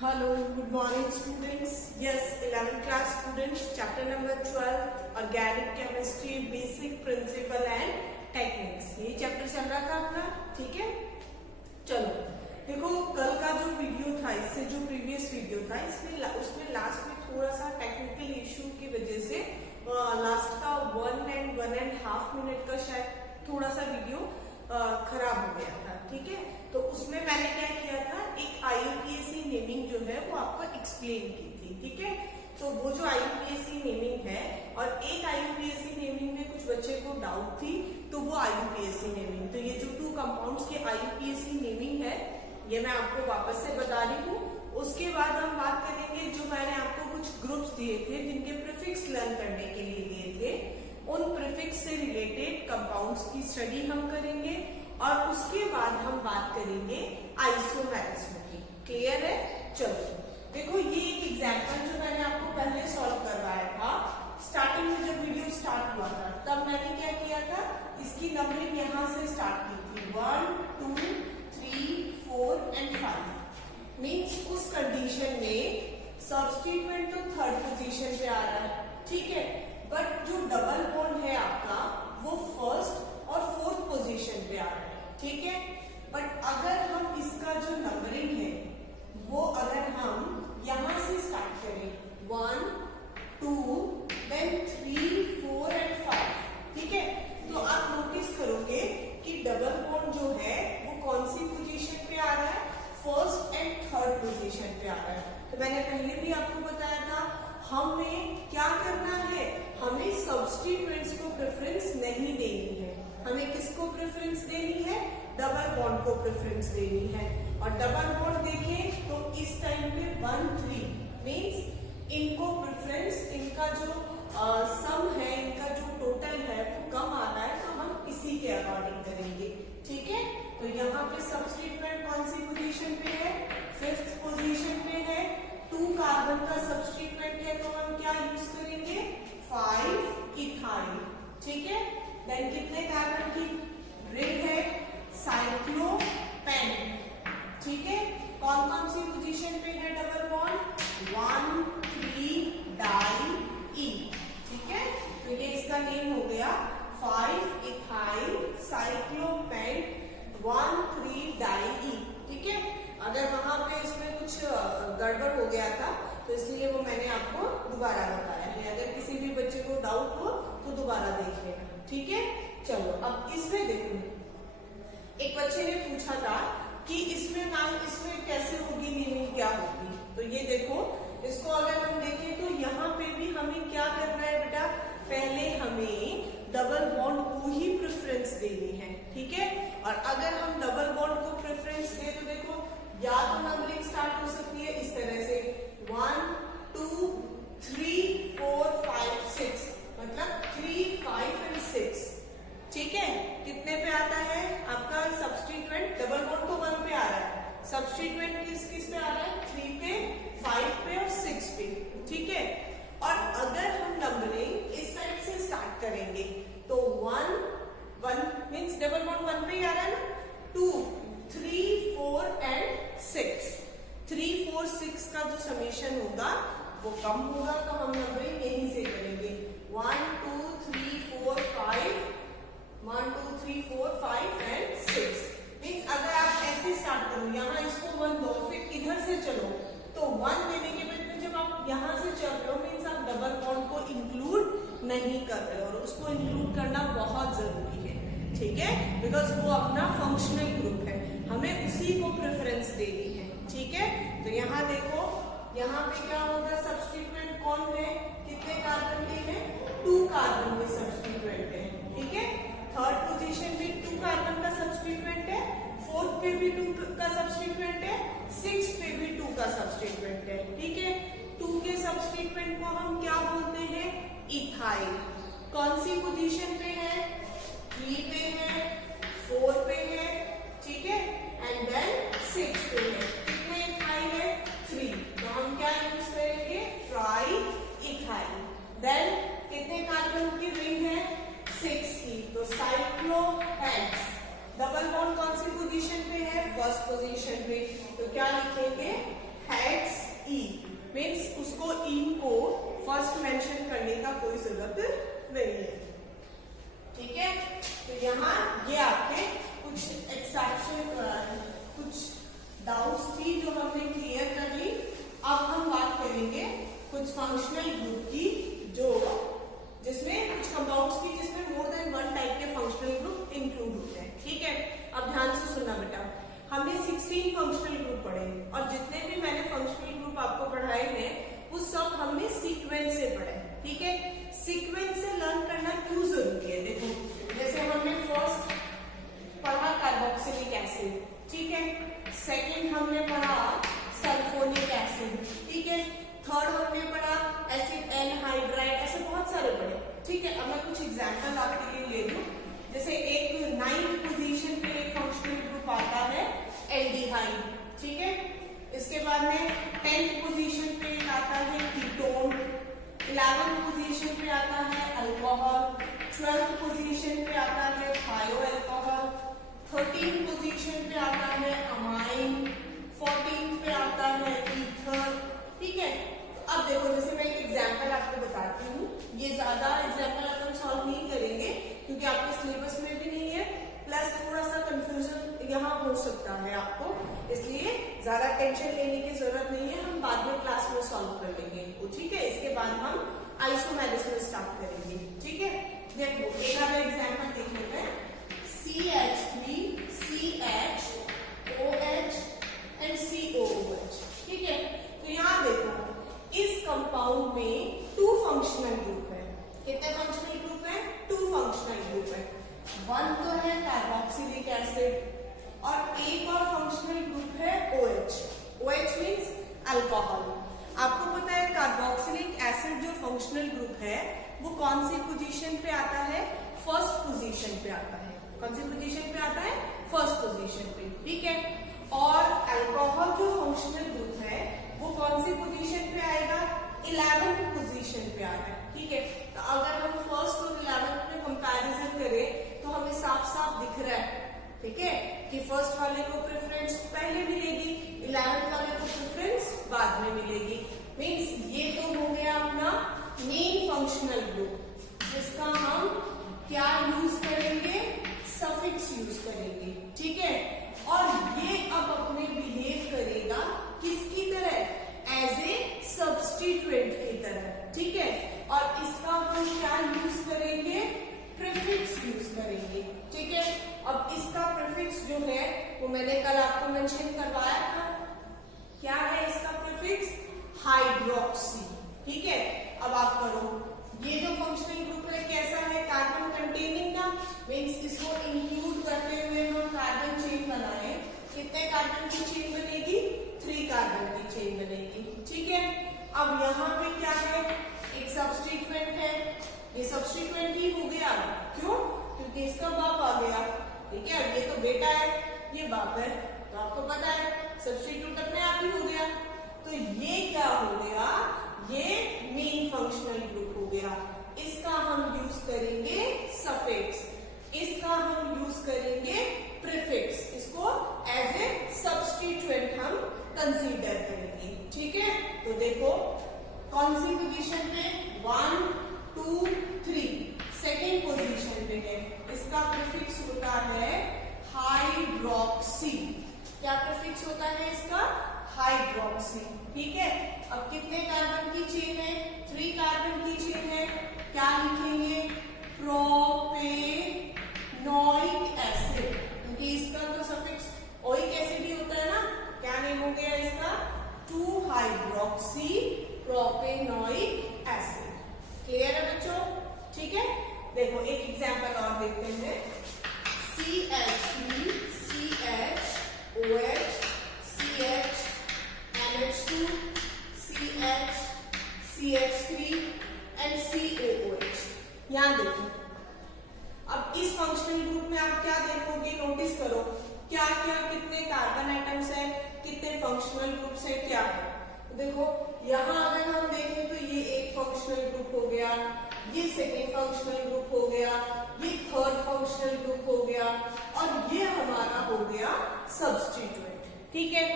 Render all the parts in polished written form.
Hello, good morning students. Yes, 11th class students, chapter number 12, Organic Chemistry, Basic Principle and Techniques. ये chapter चल रहा था अपना, ठीक है? चलो, देखो कल का जो वीडियो था, इससे जो प्रीवियस वीडियो था, उसमें लास्ट में थोड़ा सा टेक्निकल इशू की वजह से लास्ट का 1.5 मिनट का शायद थोड़ा सा वीडियो खराब हो गया था, ठीक है? तो उसमें मैंने क्या किया था, एक IUPAC नेमिंग जो है वो आपको एक्सप्लेन की थी, ठीक है? तो वो जो IUPAC नेमिंग है और एक IUPAC नेमिंग में कुछ बच्चे को डाउट थी, तो वो IUPAC नेमिंग, तो ये जो 2 कंपाउंड्स के IUPAC नेमिंग है ये मैं आपको वापस से बता रही हूँ। उसके बाद हम बात करेंगे जो मैंने आपको कुछ ग्रुप्स दिए थे जिनके प्रीफिक्स लर्न करने के लिए दिए थे, उन प्रीफिक्स से रिलेटेड कंपाउंड्स की स्टडी हम करेंगे और उसके बाद हम बात करेंगे आइसोमेरिज्म की। क्लियर है? चलो देखो, ये एक एग्जांपल जो मैंने आपको पहले सॉल्व करवाया था, स्टार्टिंग में जब वीडियो स्टार्ट हुआ था तब मैंने क्या किया था, इसकी नंबरिंग यहाँ से स्टार्ट की थी 1 2 3 4 एंड 5। मीन्स उस कंडीशन में सब्स्टिट्यूएंट तो थर्ड पोजीशन पे आ रहा है, ठीक है? बट जो डबल बॉन्ड है आपका वो फर्स्ट और फोर्थ पोजीशन पे आ रहा है, ठीक है? बट अगर हम इसका जो नंबरिंग है वो अगर हम यहां से स्टार्ट करें 1 2 देन 3 4 एंड 5, ठीक है? तो आप नोटिस करोगे कि डबल बॉन्ड जो है वो कौन सी पोजीशन पे आ रहा है, फर्स्ट एंड थर्ड पोजीशन पे आ रहा है। तो मैंने पहले भी आपको बताया था, हमें क्या करना है, हमें सब्स्टिट्यूएंट्स को प्रेफरेंस नहीं देनी है, हमें किसको प्रेफरेंस देनी है, डबल बॉन्ड को प्रेफरेंस देनी है। और डबल बॉन्ड देखें तो इस टाइम पे 1 3 मीन्स इनको प्रेफरेंस, इनका जो सम है, इनका जो टोटल है वो कम आ रहा है, तो हम इसी के अकॉर्डिंग करेंगे, ठीक है? तो यहाँ पे सब्स्टिट्यूएंट कौन सी पोजीशन पे है, 5th पोजीशन पे है। 2 कार्बन का सब्स्टिट्यूएंट है तो हम क्या यूज करेंगे, 5 इथाइल, ठीक है? देन कितने कार्बन की रिंग है, साइक्लोपेंट, ठीक है? कौन कौन सी पोजीशन पे है डबल बॉन्ड, 1 3 डाई ई, ठीक है? तो ये इसका नेम हो गया 5 इथाइल साइक्लोपेंट 1 3 डाई ई, ठीक है? अगर वहां पे इसमें कुछ गड़बड़ हो गया था तो इसलिए वो मैंने आपको दोबारा बताया है। अगर किसी भी बच्चे को डाउट हो तो दोबारा देख लेना, ठीक है? चलो अब इसमें देखो, एक बच्चे ने पूछा था कि इसमें मैम इसमें कैसे होगी नेमिंग, क्या होगी? तो ये देखो, इसको अगर हम देखें तो यहाँ पे भी हमें क्या करना है बेटा, पहले हमें डबल बॉन्ड को ही प्रेफरेंस देनी है, ठीक है? और अगर हम डबल बॉन्ड को प्रेफरेंस दे तो देखो, या तो नंबरिंग स्टार्ट हो सकती है इस तरह से 1 2 3 4 5 6, मतलब 3 5 एंड 6, ठीक है? कितने पे आता है आपका सब्स्टिट्यूएंट, डबल बॉन्ड तो 1 पे आ रहा है, सब्स्टिट्यूएंट किस पे आ रहा है, 3 पे 5 पे और 6 पे, ठीक है? और अगर हम नंबरिंग इस साइड से स्टार्ट करेंगे तो 1 मीन्स डबल बॉन्ड 1 पे ही आ रहा है ना, 2 3 4 एंड 6, 3 4 6 का जो समेशन होगा वो कम होगा, तो हम नंबरिंग यहीं से करेंगे 1 2 3 4 5 1 2 3 4 5 एंड 6। मीन्स अगर आप ऐसे स्टार्ट करो, यहाँ इसको 1 दो, फिर इधर से चलो, तो 1 देने के बाद में जब आप यहाँ से चल रहे हो मीन्स आप डबल बॉन्ड को इंक्लूड नहीं कर रहे हो, और उसको इंक्लूड करना बहुत जरूरी है, ठीक है? बिकॉज वो अपना फंक्शनल ग्रुप है, हमें उसी को प्रेफरेंस देनी है, ठीक है? तो यहाँ देखो, यहाँ पे क्या होगा, सब्स्टिट्यूएंट कौन है, कितने कार्बन के हैं, 2 कार्बन के सब्स्टिट्यूएंट है, ठीक है? थर्ड पोजीशन पे 2 कार्बन का सब्स्टिट्यूएंट है, फोर्थ पे भी 2 का सब्स्टिट्यूएंट है, 6 पे भी 2 का सब्स्टिट्यूएंट है, ठीक है? 2 के सब्स्टिट्यूएंट को हम क्या बोलते हैं, इथाइल। कौन सी पोजीशन पे है, 3 पे है, 4 पे है, ठीक है? एंड देन 6 पे है। कितने इथाइल है, 3, तो हम क्या यूज करेंगे, ट्राई इथाइल। देन कितने कार्बन की रिंग है, 6 की, तो साइक्लोहेक्स। डबल बॉन्ड कौन सी पोजीशन पे है, फर्स्ट पोजीशन पे, तो क्या लिखेंगे, हेक्स मेंशन करने का कोई जरूरत नहीं है, ठीक है। तो यहाँ ये आपके कुछ एक्सेप्शन, कुछ डाउट्स थी जो हमने क्लियर कर ली। अब हम बात करेंगे कुछ फंक्शनल ग्रुप की, जो जिसमें कुछ कंपाउंड्स की जिसमें मोर देन वन टाइप के फंक्शनल ग्रुप इंक्लूड होते हैं, ठीक है। अब ध्यान से सुनना बेटा, हमने 16 फंक्शनल ग्रुप पढ़े और जितने भी मैंने फंक्शनल ग्रुप आपको पढ़ाए हैं वो सब हमने सीक्वेंस से पढ़े, ठीक है। सीक्वेंस से लर्न करना क्यों जरूरी है? देखो, जैसे हमने फर्स्ट पढ़ा कार्बोक्सिलिक एसिड, ठीक है। सेकंड हमने पढ़ा सल्फोनिक एसिड, ठीक है। थर्ड हमने पढ़ा एसिड एनहाइड्राइड, ऐसे बहुत सारे पढ़े, ठीक है। अब मैं कुछ एग्जांपल आपके लिए ले लूं। जैसे एक 9th पोजीशन पे एक फंक्शनल ग्रुप आता है एल्डिहाइड, ठीक है। इसके बाद में 10th पोजीशन पे एक आता है कीटोन, 11th पोजीशन पे आता है अल्कोहल, 12th पोजीशन पे आता है थायोअल्कोहल, 13th पोजीशन पे आता है अमाइन, 14th पे आता है ईथर, ठीक है। अब देखो, जैसे मैं एक एग्जांपल आपको बताती हूँ, ये ज्यादा एग्जांपल अपन सॉल्व नहीं करेंगे क्योंकि आपके सिलेबस में भी नहीं है, प्लस थोड़ा सा कंफ्यूजन यहाँ हो सकता है आपको, इसलिए ज्यादा टेंशन लेने की जरूरत नहीं है। हम बाद में क्लास में सॉल्व कर लेंगे इनको, ठीक है। इसके बाद हम आइसोमेरिस में स्टार्ट करेंगे, ठीक है। देखो, एक आधा एग्जाम्पल देख लेते हैं। CH3, CH, OH and COOH, ठीक है। तो यहाँ देखो, इस कंपाउंड में 2 फंक्शनल ग्रुप है। कितने फंक्शनल ग्रुप है? 2 फंक्शनल ग्रुप है। वन तो है कार्बोक्सिलिक एसिड और एक और फंक्शनल ग्रुप है OH। OH means alcohol. आपको पता है कार्बोक्सिलिक एसिड जो फंक्शनल ग्रुप है वो कौन सी पोजीशन पे आता है? फर्स्ट पोजीशन पे आता है। कौन सी पोजीशन पे आता है? फर्स्ट पोजीशन पे, ठीक है। और अल्कोहल जो फंक्शनल ग्रुप है वो कौन सी पोजीशन पे आएगा? 11th पोजीशन पे आ रहा है, ठीक है। तो अगर हम फर्स्ट और 11th में कंपैरिजन करें तो हमें साफ साफ दिख रहा है, ठीक है, कि फर्स्ट वाले को प्रेफरेंस पहले मिलेगी, 11th वाले को प्रेफरेंस बाद में मिलेगी। मीन्स ये तो हो गया अपना मेन फंक्शनल ग्रुप, जिसका हम क्या यूज करेंगे? सफिक्स यूज करेंगे, ठीक है। और ये अब अपने बिहेव करेगा किसकी तरह? एज ए सब्स्टिट्यूएंट की तरह, ठीक है। और इसका हम क्या यूज करेंगे? प्रीफिक्स यूज करेंगे, ठीक है। अब इसका प्रीफिक्स जो है वो मैंने कल आपको मेंशन करवाया था। क्या है इसका प्रीफिक्स? हाइड्रोक्सी, ठीक है। अब आप करो, ये जो फंक्शनल ग्रुप है कैसा है? कार्बन कंटेनिंग ना, मीन्स इसको इंक्लूड करते हुए हम कार्बन चेन बनाए। कितने कार्बन की चेन बनेगी? 3 कार्बन की चेन बनेगी, ठीक है। अब यहाँ पे क्या है? एक सब्स्टिट्यूएंट है, ये सब्स्टिट्यूएंट ही हो गया। क्यों? क्योंकि इसका बाप आ गया, ठीक है। ये तो बेटा है, ये बाप है, तो आपको पता है सब्स्टिट्यूट अपने आप ही हो गया। तो ये क्या हो गया? ये मेन फंक्शनल ग्रुप हो गया। इसका हम यूज करेंगे सफिक्स, इसका हम यूज करेंगे प्रीफिक्स, इसको एज ए सब्स्टिट्यूएंट हम कंसीडर करेंगे, ठीक है। तो देखो, कौन सी पोजीशन पे? 1, 2, 3 सेकेंड पोजीशन पे है। इसका प्रीफिक्स होता है हाइड्रोक्सी। क्या प्रीफिक्स होता है इसका? हाइड्रोक्सी, ठीक है। अब कितने कार्बन की चेन है? 3 कार्बन की चेन है। क्या लिखेंगे? प्रोपेनोइक एसिड, क्योंकि इसका तो सफिक्स ओइक एसिड ही होता है ना। क्या नेम हो गया इसका? 2 हाइड्रोक्सी प्रोपेनोइक एसिड। क्लियर है बच्चों? ठीक है। देखो, एक एग्जांपल और देखते हैं। CH3, CH, OH, CH, NH2, CH, CH3 and COOH। यहाँ देखो, अब इस फंक्शनल ग्रुप में आप क्या देखोगे? नोटिस करो, क्या क्या कितने कार्बन एटम्स हैं, कितने फंक्शनल ग्रुप्स हैं, क्या है। देखो, यहाँ अगर हम देखें तो ये एक फंक्शनल ग्रुप हो गया, ये सेकेंड फंक्शनल ग्रुप हो गया, ये थर्ड फंक्शनल ग्रुप हो गया, और ये हमारा हो गया सब्स्टिट्यूएंट, ठीक है।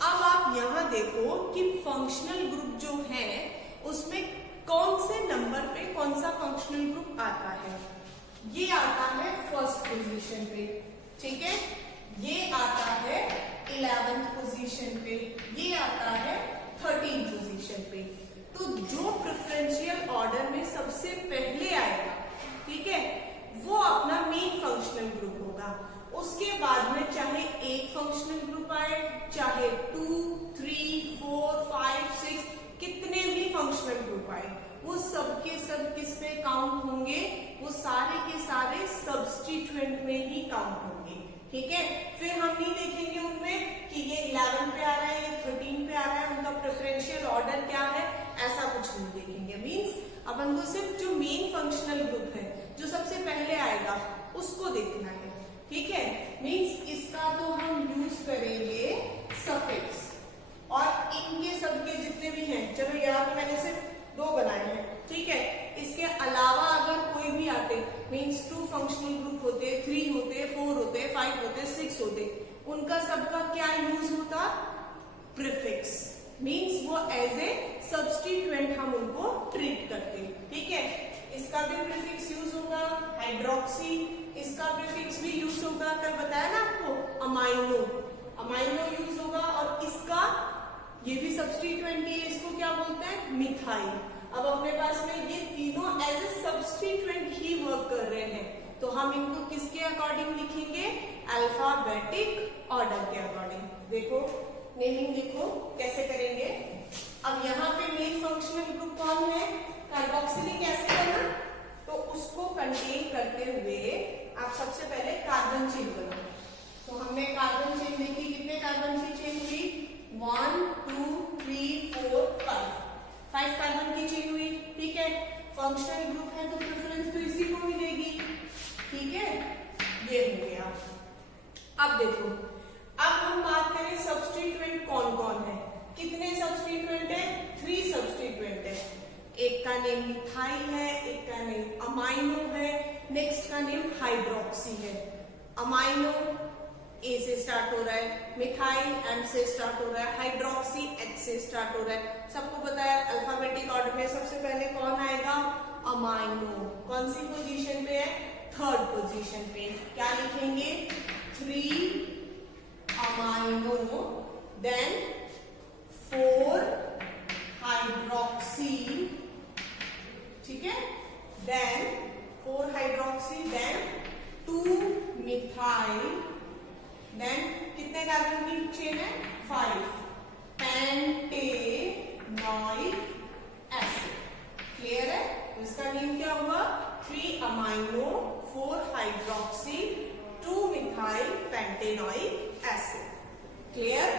अब आप यहाँ देखो कि फंक्शनल ग्रुप जो है उसमें कौन से नंबर पे कौन सा फंक्शनल ग्रुप आता है। ये आता है फर्स्ट पोजीशन पे, ठीक है, ये आता है 11th पोजीशन पे, ये आता है 13th पोजीशन पे। तो जो प्रेफरेंशियल ऑर्डर में सबसे पहले आएगा, ठीक है, वो अपना मेन फंक्शनल ग्रुप होगा। उसके बाद में चाहे एक फंक्शनल ग्रुप आए, चाहे 2, 3, 4, 5, 6 कितने भी फंक्शनल ग्रुप आए, वो सब के सब किस पे काउंट होंगे, वो सारे के सारे सब्स्टिट्यूएंट में ही काउंट होंगे, ठीक है। फिर हम नहीं देखेंगे उनमें कि ये 11 पे आ रहा है, ये 13 पे आ रहा है, उनका प्रेफरेंशियल ऑर्डर क्या है, ऐसा कुछ नहीं देखेंगे। मीन्स अपन को सिर्फ जो मेन फंक्शनल ग्रुप है, जो सबसे पहले आएगा, उसको देखना है, ठीक है। मीन्स इसका तो हम यूज करेंगे सफिक्स, और इनके सबके जितने भी हैं, चलो यहाँ पे मैंने सिर्फ 2 बनाए हैं, ठीक है। इसके अलावा अगर कोई भी आते, मीन्स 2 फंक्शनल ग्रुप होते, 3 होते, 4 होते, 5 होते, 6 होते, उनका सबका क्या यूज होता, प्रीफिक्स। मीन्स वो एज ए सब्स्टिट्यूएंट हम उनको ट्रीट करते, ठीक है। इसका भी प्रीफिक्स यूज होगा हाइड्रोक्सी, इसका प्रीफिक्स भी यूज होगा, कल बताया ना आपको, अमाइनो, अमाइनो यूज होगा, और इसका ये भी सब्स्टिट्यूएंट ही है, इसको क्या बोलते हैं, मिथाइल। अब अपने पास में ये तीनों एज ए सब्स्टिट्यूएंट ही वर्क कर रहे हैं, तो हम इनको किसके अकॉर्डिंग लिखेंगे, अल्फाबेटिक ऑर्डर के अकॉर्डिंग। देखो नेमिंग देखो कैसे करेंगे। अब यहाँ पे मेन फंक्शनल ग्रुप कौन है, कार्बोक्सिलिक एसिड है ना, तो उसको कंटेन करते हुए आप सबसे पहले कार्बन चेन करो। तो हमने कार्बन चेन देखी, कितने कार्बन की चेन हुई, 1, 2, 3, 4, 5 कार्बन की चेन हुई, ठीक है। फंक्शनल ग्रुप है तो प्रेफरेंस तो इसी को मिलेगी, ठीक है, ये हो गया। अब देखो, अब हम बात करें सब्स्टिट्यूएंट कौन कौन है, कितने सब्स्टिट्यूएंट है, 3 सब्स्टिट्यूएंट है। एक का नेम मिथाइल है, एक का नेम अमाइनो है, नेक्स्ट का नेम हाइड्रोक्सी है। अमाइनो ए से स्टार्ट हो रहा है, मिथाइल एम से स्टार्ट हो रहा है, हाइड्रोक्सी एच से स्टार्ट हो रहा है। सबको पता है अल्फाबेटिक ऑर्डर में सबसे पहले कौन आएगा, अमाइनो। कौन सी पोजीशन पे है, 3rd पोजीशन पे। क्या लिखेंगे, 3 अमाइनो, देन 4 हाइड्रोक्सी, ठीक है, then 4 hydroxy, then 2 methyl, then कितने कार्बन की चेन है, 5 पेंटेनोइक एसिड। क्लियर है, तो इसका नेम क्या हुआ, 3 amino, 4 hydroxy, 2 methyl pentanoic acid. Clear.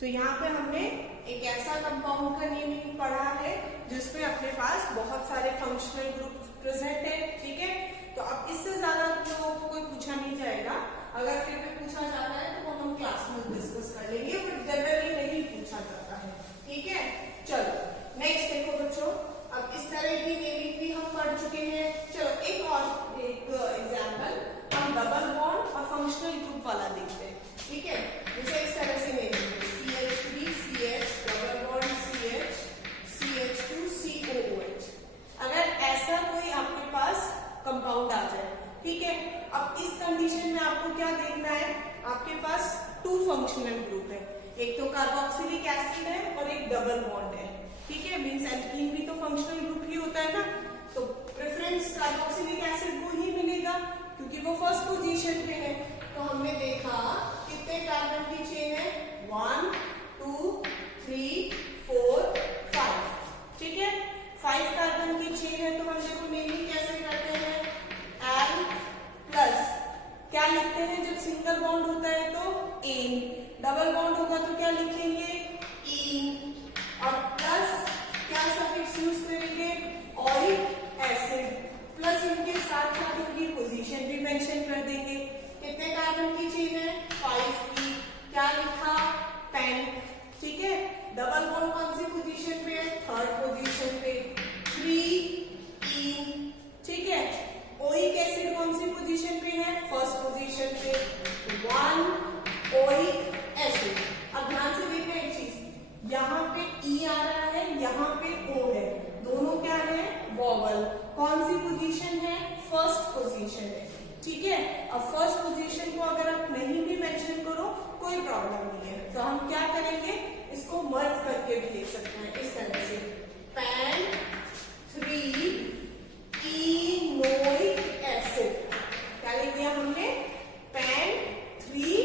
तो यहाँ पे हमने एक ऐसा कंपाउंड का नेमिंग पढ़ा है जिसमें अपने पास बहुत सारे फंक्शनल ग्रुप प्रेजेंट है, ठीक है। तो अब इससे ज्यादा लोगों को कोई पूछा नहीं जाएगा, अगर फिर भी पूछा जाता है तो वो हम क्लास में डिस्कस कर लेंगे, बट जनरली नहीं पूछा जाता है, ठीक है। वाला देखते हैं, ठीक है। जैसे इस तरह से नहीं लिखेंगे CH3 CH double bond CH CH2 COOH। अगर ऐसा कोई आपके पास कंपाउंड आ जाए, ठीक है। अब इस कंडीशन में आपको क्या देखना है, आपके पास 2 फंक्शनल ग्रुप है, एक तो कार्बोक्सिलिक एसिड है और एक डबल बॉन्ड है, ठीक है। मींस एल्कीन भी तो फंक्शनल ग्रुप ही होता है ना, तो प्रेफरेंस कार्बोक्सिलिक एसिड को ही मिलेगा क्योंकि वो फर्स्ट पोजीशन पे है। तो हमने देखा कितने कार्बन की चेन है, 1 2 3 4 5, ठीक है। 5 कार्बन की चेन है, तो हम देखो नेमिंग कैसे करते हैं, एल प्लस क्या लिखते हैं जब सिंगल बॉन्ड होता है तो एन, डबल बॉन्ड होगा तो क्या लिखेंगे इन, और प्लस क्या सफिक्स यूज करेंगे ओइक एसिड, प्लस इनके साथ साथ इनकी पोजीशन भी मेंशन कर देंगे। कितने कार्बन की चेन है, 5 की, क्या लिखा पेन, ठीक है। डबल बॉन्ड कौन सी पोजीशन पे है, 3rd पोजीशन पे, 3 इन, ठीक है। ओइक एसिड कौन सी पोजीशन पे है, 1st पोजीशन पे, 1 ओइक एसिड। अब ध्यान से देखना एक चीज, यहाँ पे ई आ रहा है, यहाँ पे ओ है, दोनों क्या है वॉवल, कौन सी पोजीशन है, 1st पोजीशन है, ठीक है। अब 1st पोजीशन को अगर आप नहीं भी मेंशन करो कोई प्रॉब्लम नहीं है, तो हम क्या करेंगे इसको मर्ज करके भी लिख सकते हैं इस तरह से, पेन 3 इनोइक एसिड, क्या लिख दिया हमने, पेन 3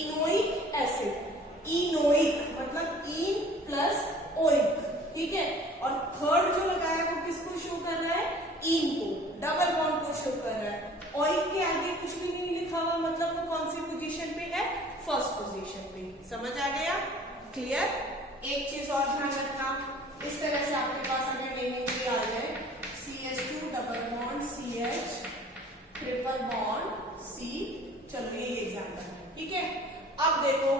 इनोइक एसिड, इनोइक मतलब इन प्लस ओइक, ठीक है। और 3rd जो लगाया वो किसको शो कर रहा है, इन को, डबल बॉन्ड को शो कर रहा है, ओइक के आगे कुछ भी नहीं लिखा हुआ, मतलब वो कौन सी पोजीशन पे है, 1st पोजीशन पे। समझ आ गया, क्लियर। एक चीज और ध्यान रखना, इस तरह से आपके पास अगर नेमिंग भी आ जाए CH2 double bond CH triple bond C, चलो ये एग्जाम्पल है, ठीक है। अब देखो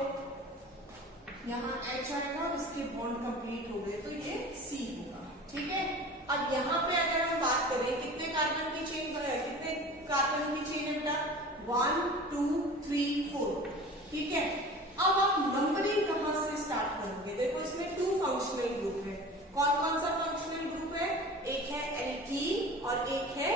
यहाँ H आएगा और इसके बॉन्ड कंप्लीट हो गए तो ये C होगा, ठीक है। अब यहाँ पे अगर हम बात करें कितने कार्बन की चेन, कितने कार्बन की चेन है बेटा, 1 2 3 4, ठीक है। अब आप नंबरिंग कहां से स्टार्ट करोगे, देखो इसमें 2 फंक्शनल ग्रुप है, कौन कौन सा फंक्शनल ग्रुप है, एक है एल्कीन और एक है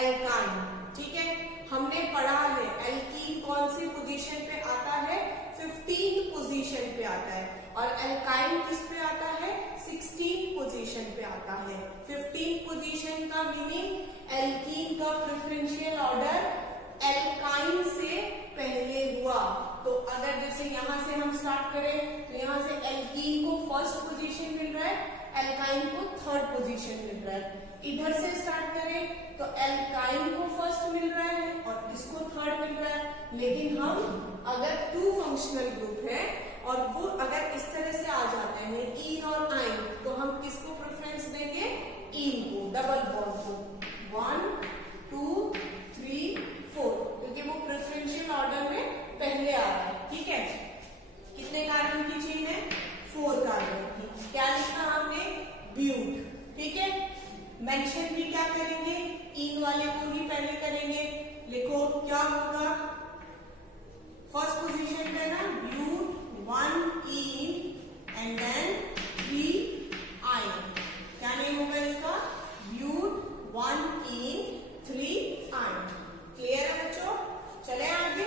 एल्काइन, ठीक है। हमने पढ़ा है एल्कीन कौन सी पोजीशन पे आता है, 15th पोजीशन पे आता है, और एल्काइन किस पे आता है, 16th पोजीशन पे आता है। 15th पोजीशन का मीनिंग एल्कीन का प्रेफरेंशियल ऑर्डर एल्काइन से पहले हुआ, तो अगर जैसे यहाँ से हम स्टार्ट करें तो यहाँ से एल्कीन को 1st पोजीशन मिल रहा है, एल्काइन को 3rd पोजीशन मिल रहा है। इधर से स्टार्ट करें तो एल्काइन को 1st मिल रहा है और इसको 3rd मिल रहा है, लेकिन हम अगर 2 फंक्शनल ग्रुप है और वो अगर इस तरह से आ जाते हैं इन और आइन, तो हम किसको प्रेफरेंस देंगे, इन को, डबल बॉन्ड को, 1 2 3 4, क्योंकि वो प्रेफरेंशियल ऑर्डर में पहले आ रहा है, ठीक है। कितने कार्बन की चेन है, 4 कार्बन की, क्या लिखा हमने, ब्यूट, ठीक है। मेंशन भी क्या करेंगे, इन वाले को ही पहले करेंगे, लिखो क्या होगा, 1st पोजीशन पे ना ब्यूट 1 इन एंड देन 3 आयन, क्या नेम होगा इसका, ब्यूट 1 इन 3 आयन। क्लियर है बच्चों, चले आगे,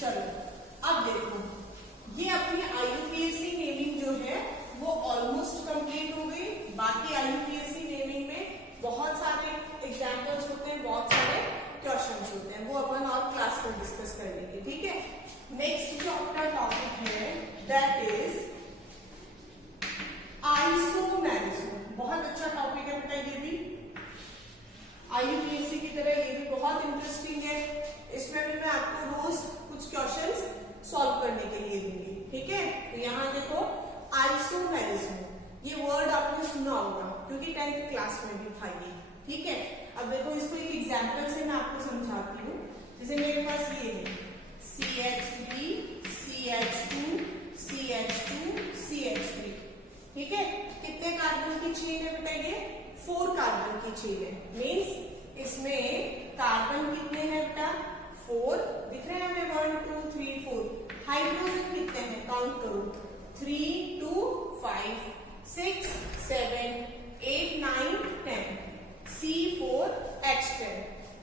चलो अब देखो ये अपनी IUPAC नेमिंग जो है वो ऑलमोस्ट कंप्लीट हो गई। बाकी IUPAC नेमिंग में बहुत सारे एग्जांपल्स होते हैं, बहुत सारे क्वेश्चंस होते हैं, वो अपन और क्लास में डिस्कस कर लेंगे, ठीक है। नेक्स्ट जो अपना टॉपिक है दैट इज आइसोमेरिज्म। बहुत अच्छा टॉपिक है बेटा, ये भी IUPAC की तरह ये भी बहुत इंटरेस्टिंग है। इसमें भी मैं आपको रोज कुछ क्वेश्चंस सॉल्व करने के लिए दूंगी, ठीक है। तो यहाँ देखो आइसोमेरिज्म, ये वर्ड आपने सुना होगा क्योंकि 10th क्लास में भी था ये, ठीक है। अब देखो इसको एक एग्जांपल से मैं आपको समझाती हूँ। जैसे मेरे पास ये है CH3 CH2 CH2 CH3, ठीक है। कितने कार्बन की चेन है बेटा, ये 4 कार्बन की चेन है। मीन्स इसमें कार्बन कितने हैं बेटा, 4 दिख रहे हैं हमें, 1 2 3 हाइड्रोजन कितने हैं काउंट करो, 3 2 5 6 7 8 9 10, C4H10।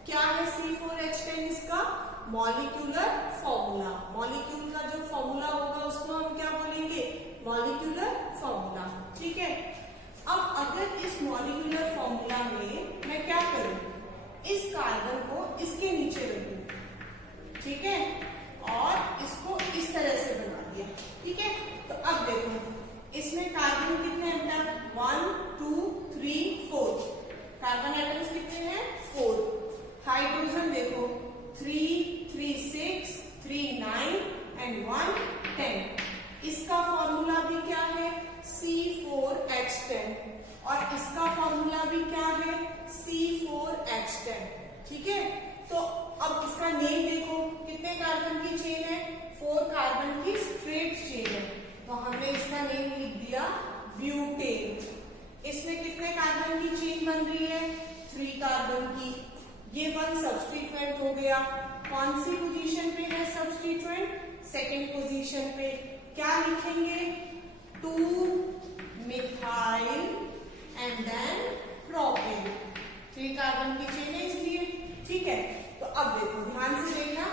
क्या है C4H10? इसका मॉलिक्यूलर फॉर्मूला। मॉलिक्यूल का जो फॉर्मूला होगा उसको हम क्या बोलेंगे, मॉलिक्यूलर फॉर्मूला। ठीक है, अब अगर इस मॉलिक्यूलर फॉर्मूला में मैं क्या करूं, इस कार्बन को इसके नीचे रखूं, ठीक है, और इसको इस तरह से बना दिया। ठीक है, तो अब देखो इसमें कार्बन कितने हैं बेटा, 1 2 3 4, कार्बन एटम्स कितने हैं, 4। हाइड्रोजन देखो 3 3 6 3 9 एंड 1 10। इसका फॉर्मूला भी क्या है, C4H10, और इसका फॉर्मूला भी क्या है, C4H10। ठीक है, तो अब इसका नेम देखो, कितने कार्बन की चेन है, 4 कार्बन की स्ट्रेट चेन है, तो हमने इसका नेम लिख दिया ब्यूटेन। इसमें कितने कार्बन की चेन बन रही है, 3 कार्बन की। ये 1 सब्स्टिट्यूएंट हो गया। कौन सी पोजीशन पे है सब्स्टिट्यूएंट, सेकंड पोजीशन पे। क्या लिखेंगे, 2 methyl and then propane. 3 carbon की चेन है इसलिए। ठीक है, तो अब देखो ध्यान से देखना,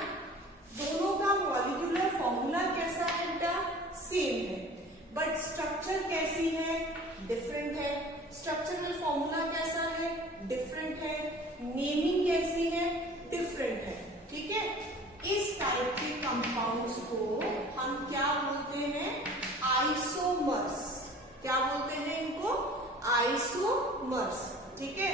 दोनों का मॉलिक्यूलर फॉर्मूला कैसा है बेटा, सेम है, बट स्ट्रक्चर कैसी है, डिफरेंट है। स्ट्रक्चरल फॉर्मूला कैसा है, डिफरेंट है। नेमिंग कैसी है, डिफरेंट है। ठीक है, इस टाइप के कंपाउंड्स को हम क्या बोलते हैं, आइसोमर्स। क्या बोलते हैं इनको, आइसोमर्स। ठीक है,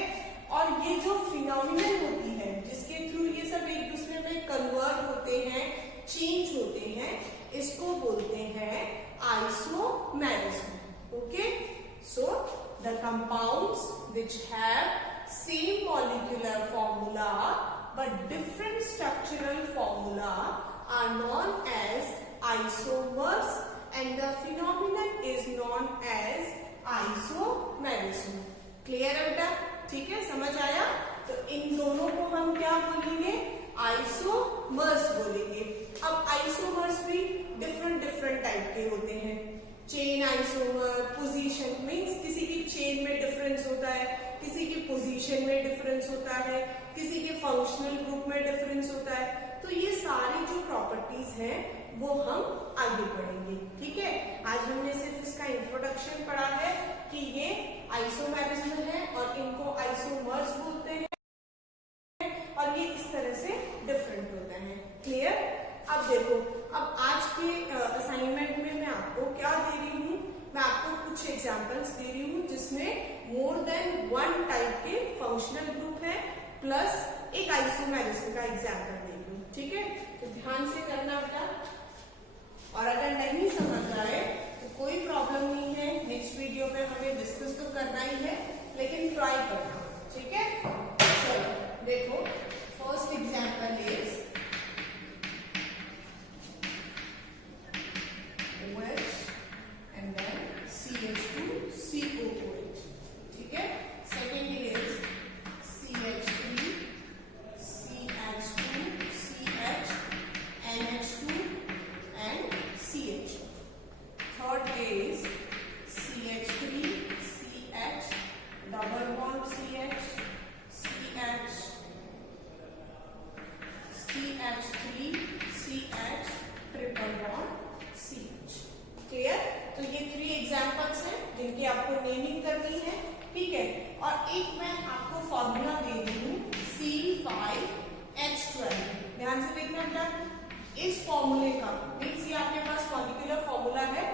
और ये जो फिनोमिनन होती है जिसके थ्रू ये सब एक दूसरे में कन्वर्ट होते हैं, चेंज होते हैं, इसको बोलते हैं isomerism. Okay, so the compounds which have same molecular formula but different structural formula are known as isomers and the phenomenon is known as isomerism. Clear है बेटा, ठीक है, समझ आया। तो इन दोनों को हम क्या बोलेंगे, आइसोमर्स बोलेंगे। अब आइसोमर्स भी डिफरेंट टाइप के होते हैं। चेन आइसोमर, पोजीशन मींस किसी की चेन में डिफरेंस होता है, किसी की पोजीशन में डिफरेंस होता है, किसी के फंक्शनल ग्रुप में डिफरेंस होता है। तो ये सारी जो प्रॉपर्टीज हैं वो हम आगे पढ़ेंगे। ठीक है, आज हमने सिर्फ इसका इंट्रोडक्शन पढ़ा है कि ये आइसोमेरिज्म है और इनको आइसोमर्स बोलते हैं और ये इस तरह से डिफरेंट होते हैं। क्लियर। अब देखो, अब आज के असाइनमेंट में मैं आपको क्या दे रही हूँ, मैं आपको कुछ एग्जांपल्स दे रही हूँ जिसमें मोर देन 1 टाइप के फंक्शनल ग्रुप है प्लस एक आइसोमेरिज्म का एग्जांपल दे रही हूँ। ठीक है, तो ध्यान से करना बेटा, और अगर नहीं समझ आए तो कोई प्रॉब्लम नहीं है, नेक्स्ट वीडियो पे हमें डिस्कस तो करना ही है, लेकिन ट्राई करना। ठीक है, चलो देखो, first example is OH and then CH2COOH. ठीक है, second is CH3 CH2 CH NH2 and CH. Third is CH3 CH double bond CH CH CH3 CH triple bond CH. Clear. तो ये 3 एग्जांपल्स हैं जिनकी आपको नेमिंग करनी है। ठीक है, और एक मैं आपको फॉर्मूला दे रही हूँ C5H12। ध्यान से देखना बेटा, इस फॉर्मूले का मीन्स ये आपके पास मॉलिक्यूलर फॉर्मूला है,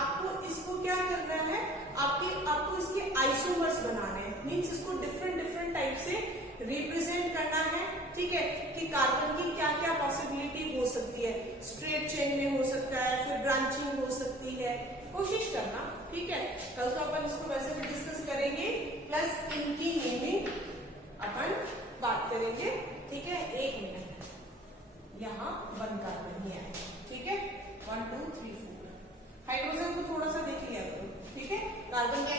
आपको इसको क्या करना है, आपको इसके आइसोमर्स बनाने हैं, मीन्स इसको डिफरेंट टाइप से रिप्रेजेंट करना है। ठीक है, कि कार्बन की क्या क्या पॉसिबिलिटी हो सकती है, स्ट्रेट चेन में हो सकता है, फिर ब्रांचिंग हो सकती है, कोशिश करना। ठीक है, कल तो अपन इसको वैसे भी डिस्कस करेंगे, प्लस इनकी नेमिंग अपन बात करेंगे। ठीक है, 1 मिनट, यहाँ 1 कार्बन ही आए। ठीक है, 1 2 3 4। हाइड्रोजन को थोड़ा सा देख लिया करो। ठीक है, कार्बन क्या